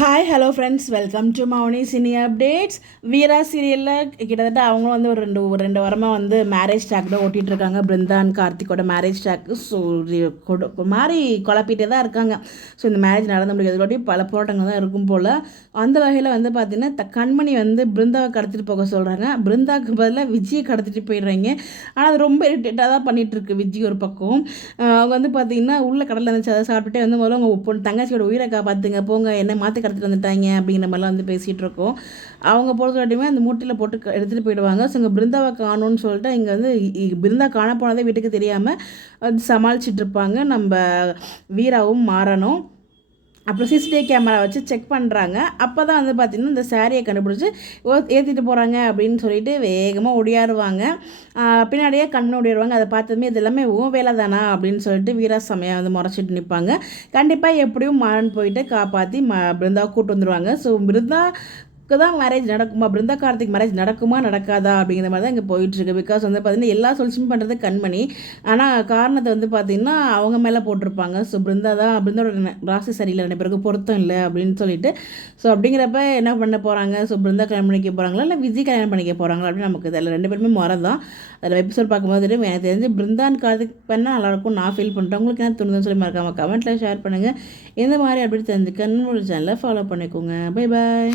Hi hello friends, welcome to Mouni cine updates. Veera சீரியலில் கிட்டத்தட்ட அவங்களும் வந்து ஒரு ரெண்டு வாரமாக வந்து மேரேஜ் ட்ராக் தான் ஓட்டிகிட்டு இருக்காங்க. பிருந்தா அண்ட் கார்த்திகோட மேரேஜ் ட்ராக்கு. ஸோ ஒரு மாதிரி குழப்பிட்டே தான் இருக்காங்க. ஸோ இந்த மேரேஜ் நடந்து முடியாது பல போராட்டங்கள் தான் இருக்கும் போல். அந்த வகையில் வந்து பார்த்திங்கன்னா கண்மணி வந்து பிருந்தாவை கடத்திட்டு போக சொல்கிறாங்க. பிருந்தாவுக்கு பதிலாக விஜயை கடத்திட்டு போயிடுறாங்க. ஆனால் அது ரொம்ப இரிட்டேட்டாக தான் பண்ணிகிட்ருக்கு விஜய் ஒரு பக்கம். அவங்க வந்து பார்த்திங்கன்னா உள்ள கடலில் இருந்துச்சு அதை சாப்பிட்டுட்டே வந்து முதல்ல அவங்க பொண்ணு தங்கச்சியோட உயிரை காப்பாற்றுங்க போங்க, என்ன மாற்றி கடத்திட்டு வந்துட்டாங்க அப்படிங்கிற மாதிரிலாம் வந்து பேசிகிட்டு இருக்கோம். அவங்க பொறுத்தவரைக்குமே அந்த மூட்டையில் போட்டு எடுத்துகிட்டு போயிடுவாங்க. ஸோ இங்கே பிருந்தாவை காணும்னு சொல்லிட்டு இங்கே வந்து பிருந்தா காண போனதே வீட்டுக்கு தெரியாமல் வந்து சமாளிச்சுட்டு இருப்பாங்க நம்ம வீராவும் மாறணும். அப்புறம் சிசிடிவி கேமரா வச்சு செக் பண்ணுறாங்க. அப்போ தான் வந்து பார்த்திங்கன்னா இந்த சாரியை கண்டுபிடிச்சி ஏற்றிட்டு போகிறாங்க அப்படின்னு சொல்லிட்டு வேகமாக ஒடியாருவாங்க. பின்னாடியே கண்ணு ஓடிடுவாங்க. அதை பார்த்ததுமே இது எல்லாமே வேலை தானா அப்படின்னு சொல்லிட்டு வீரா செமையாக வந்து முறைச்சிட்டு நிற்பாங்க. கண்டிப்பாக எப்படியும் மாறன் போயிட்டு காப்பாற்றி பிருந்தாவை கூட்டு வந்துடுவாங்க. ஸோ தான் மேரேஜ் நடக்குமா, பிருந்தா கார்த்திக் மேரேஜ் நடக்குமா நடக்காதா அப்படிங்கிற மாதிரி தான் இங்கே போயிட்டுருக்கு. பிகாஸ் வந்து பார்த்திங்கன்னா எல்லா சொல்யூஷன் பண்ணுறது கண்மணி. ஆனால் காரணத்தை வந்து பார்த்திங்கன்னா அவங்க மேலே போட்டிருப்பாங்க. ஸோ பிருந்தாவோட ராசி சரியில்லை, ரெண்டு பேருக்கு பொருத்தம் இல்லை அப்படின்னு சொல்லிட்டு. ஸோ அப்படிங்கிறப்ப என்ன பண்ண போகிறாங்க, ஸோ பிருந்தா கல்யாணம் பண்ணிக்க போகிறாங்களா இல்லை விஜய் கல்யாணம் பண்ணிக்க போகிறாங்களா அப்படின்னு நமக்கு தெரியல. ரெண்டு பேருமே முறை தான். அதில் எபிசோட் பார்க்கும்போது எனக்கு தெரிஞ்சு பிருந்தா அண்ட் கார்த்திக் பண்ணால் நல்லாயிருக்கும் நான் ஃபீல் பண்ணுறேன். உங்களுக்கு என்ன தோணுதுன்னு சொல்லி மறக்காமல் கமெண்ட்டில் ஷேர் பண்ணுங்கள். இந்த மாதிரி அப்படி தெரிஞ்சுக்க நம்மளோட சேனலை ஃபாலோ பண்ணிக்கோங்க. Bye bye.